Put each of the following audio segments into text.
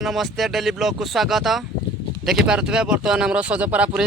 नमस्ते daily blog को स्वागत देखि पारे बर्तमान आम सजपरा पूरी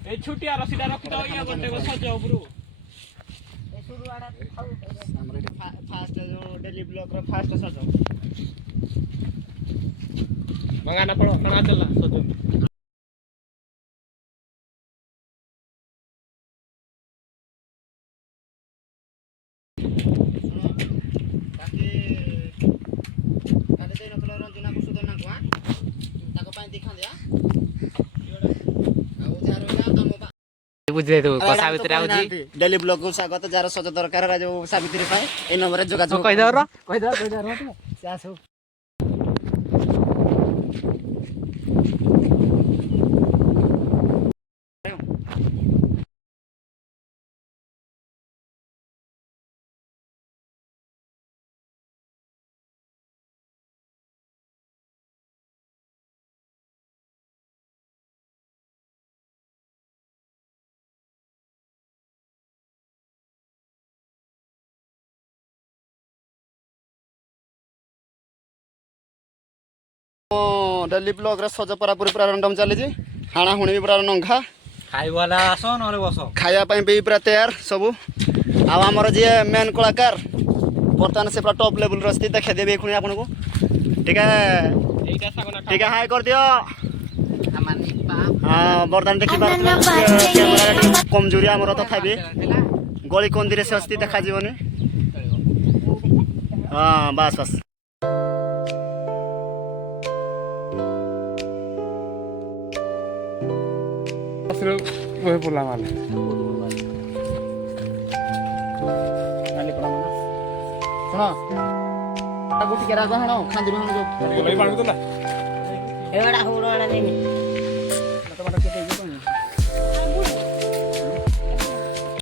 छुटिया रसीदा रखी दो या गोटे को सजाओ ब्रो फास्ट जो डेली ब्लॉग रो फास्ट सजो मंगाना पड़ो खाना चलना सजो बाकी काले दे नतला रंजना को सुदना को ताको पाई दिखा दिया बुझे तो कसा भितर आउजी डेली ब्लॉग को स्वागत जार सज दरकार जो सावित्री पाए ए नंबर जोगाजोग कहि दर से आसो डेली ब्लॉग रे सजपरा पूरी पूरा रंडम चली हाणा हुणी भी पूरा नंघा खाई वाला आसो नरे बसो खाया पाई भी पूरा तैयार सब आमर जी मेन कलाकार बर्तमान से पूरा टॉप लेवल रस्ती देखा देवी खुणी आपन को ठीक है हाय कर दियो हाँ बर्तमान देखि कैमरा कमजोरी आमर तथापि गली कंदी से अस्ति देखा जीवनी हाँ बस बस वही बोला माले सुनो गुटी के राजा हणो खांदुरी हणो जो बोलाई पानी तो ना एवढा होडवाळा नाही